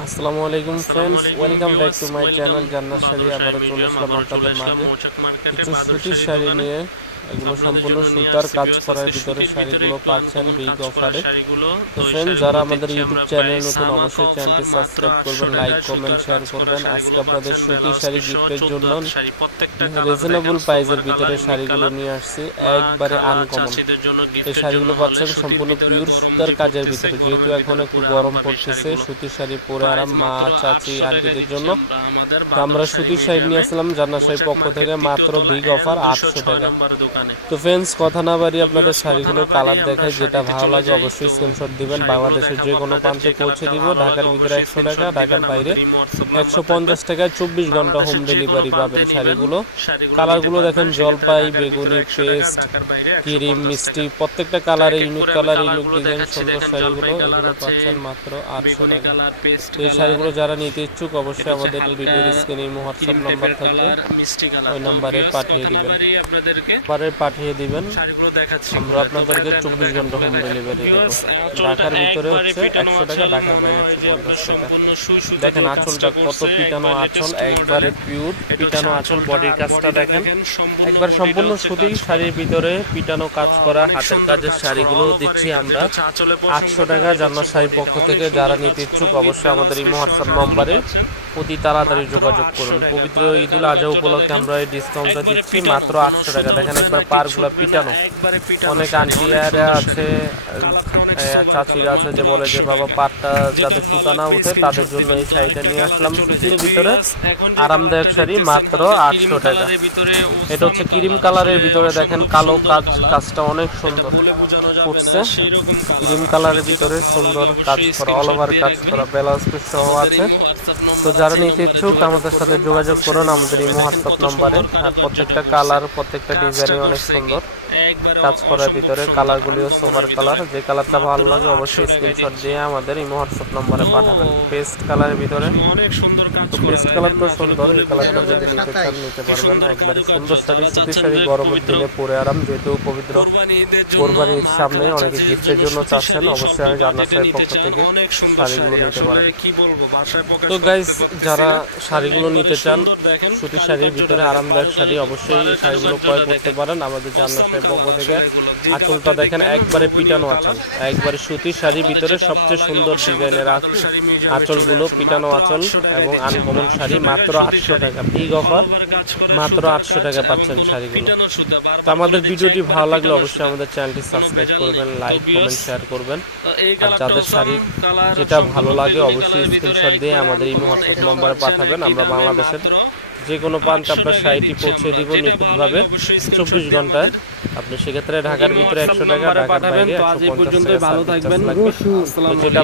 আসসালামু আলাইকুম friends, welcome back to my channel জান্নাত শাড়ি। আবারও চলে এসলাম আপনাদের মাঝে কিছু সুতির শাড়ি নিয়ে। এগুলো সম্পূর্ণ সুতার কাজ করার ভিতরে শাড়িগুলো পাচ্ছেন বিগ অফারে। তো ফ্রেন্ডস, যারা আমাদের ইউটিউব চ্যানেল নতুন, অবশ্যই চ্যানেলটি সাবস্ক্রাইব করবেন, লাইক কমেন্ট শেয়ার করবেন। আজকে আপনাদের সুতির শাড়ি গিফটের জন্য রিজনেবল প্রাইসের ভিতরে শাড়িগুলো নিয়ে আসছি, একবারে আনকমন। এই শাড়িগুলো পাচ্ছেন সম্পূর্ণ পিওর সুতার কাজের ভিতরে। যেহেতু এখন একটু গরম পড়তেছে, সুতির শাড়ি পরে আরাম মা চাচি আন্টিদের জন্য। তো আমরা সুতির শাড়ি নিয়ে আসলাম জান্নাত শাড়ির পক্ষ থেকে, মাত্র বিগ অফার 800 টাকা। তো ফ্রেন্ডস, কথা না বাড়িয়ে আপনাদের শাড়িগুলোর কালার দেখায়, যেটা ভালো লাগে অবশ্যই স্ক্রিনশট দিবেন। বাংলাদেশের যে কোনো প্রান্তে পৌঁছে দিব। ঢাকার ভিতরে 100 টাকা, ঢাকার বাইরে 150 টাকায় 24 ঘন্টা হোম ডেলিভারি পাবেন। শাড়িগুলো কালারগুলো দেখেন, জলপাই, বেগুনি, পেস্ট, ক্রিম, মিষ্টি, প্রত্যেকটা কালারে ইউনিক কালার, ইউনিক ডিজাইন, সুন্দর শাড়িগুলো এগুলো পাচ্ছেন মাত্র 800 টাকা। এই শাড়িগুলো যারা নিতে ইচ্ছুক অবশ্যই আমাদের ভিডিওর স্ক্রিনে হোয়াটসঅ্যাপ নাম্বার থাকবে, ওই নাম্বারে পাঠিয়ে দিবেন। আমরা আপনাদেরকে 24 ঘন্টা হোম ডেলিভারি দেবো। ঢাকার ভিতরে হচ্ছে 100 টাকা, ঢাকার বাইরে 150 টাকা। দেখেন আঁচলটা কত পিটানো আঁচল, একবারে পিওর পিটানো আঁচল। বডির কাজটা দেখেন, একবার সম্পূর্ণ সুতি শাড়ির ভিতরে পিটানো কাজ করা হাতের কাজের শাড়িগুলো দিচ্ছি আমরা 800 টাকা জান্নাত শাড়ির পক্ষ থেকে। যারা নিতে ইচ্ছুক অবশ্যই আমাদের এই হোয়াটসঅ্যাপ নম্বরে অতি তাড়াতাড়ি যোগাযোগ করুন। পবিত্র ঈদুল আজহা উপলক্ষে আমরা এই ডিসকাউন্টটা দিচ্ছি মাত্র 800 টাকা। দেখেন একবার পারগুলো পিটানো। অনেক আন্টিরা আছে, চাচিরা আছে যে বলে যে বাবা পাটটা যাতে সুতা না উঠে, তাদের জন্য এই শাড়িটা নিয়ে আসলাম সুতির ভিতরে, আরামদায়ক শাড়ি মাত্র 800 টাকা। এটা হচ্ছে ক্রিম কালারের ভিতরে, দেখেন কালো কাজটা অনেক সুন্দর ফুটছে। ক্রিম কালারের ভিতরে সুন্দর কাজ করা, অল ওভার কাজ করা, ব্লাউজ পিস সহ আছে। তো যারা নিতে ইচ্ছুক আমাদের সাথে যোগাযোগ করুন আমাদের এই হোয়াটসঅ্যাপ নম্বরে। আর প্রত্যেকটা কালার, প্রত্যেকটা ডিজাইনই অনেক সুন্দর কাজ করার ভিতরে। কালারগুলিও সোভার কালার, যে কালারটা ভালো লাগে অবশ্যই স্ক্রিনশট দিয়ে আমাদের এই হোয়াটসঅ্যাপ নম্বরে পাঠাবেন। পেস্ট কালারের ভিতরে, তো পেস্ট কালারটা সুন্দর, এই কালারটা যদি নিতে চান নিতে পারবেন। একবারে সুন্দর শাড়ি, সুতির শাড়ি, গরমের দিনে পরে আরাম। যেহেতু পবিত্র কোরবানির সামনে অনেকে গিফটের জন্য চাচ্ছেন, অবশ্যই আমি জান্নাত শাড়ির পক্ষ থেকে শাড়িগুলো নিতে পারেন। তো গাইস, যারা শাড়িগুলো নিতে চান সুতির শাড়ির ভিতরে আরামদায়ক শাড়ি, অবশ্যই এই শাড়িগুলো ক্রয় করতে পারেন আমাদের জান্নাত শাড়ির পক্ষ থেকে। আঁচলটা দেখেন, একবারে পিটানো আঁচল, একবারে সুতির শাড়ির ভিতরে সবচেয়ে সুন্দর ডিজাইনের আঁচলগুলো, পিটানো আঁচল এবং আনকমন শাড়ি মাত্র 800 টাকা। বিগ অফার, মাত্র 800 টাকা পাচ্ছেন শাড়িগুলো। তো আমাদের ভিডিওটি ভালো লাগলে অবশ্যই আমাদের চ্যানেলটি সাবস্ক্রাইব করবেন, লাইক কমেন্ট শেয়ার করবেন। আর যাদের শাড়ি যেটা ভালো লাগে অবশ্যই স্ক্রিনশট দিয়ে আমাদের এই হোয়াটসঅ্যাপ নম্বরে পাঠাবেন। আমরা বাংলাদেশের যে কোনো প্রান্তে আপনার শাড়িটি পৌঁছে দিব নিখুঁতভাবে 24 ঘন্টায়। আপনি সেক্ষেত্রে ঢাকার ভিতরে 100 টাকা, ঢাকার বাইরে 150 টাকা। ভালো থাকবেন। যেটা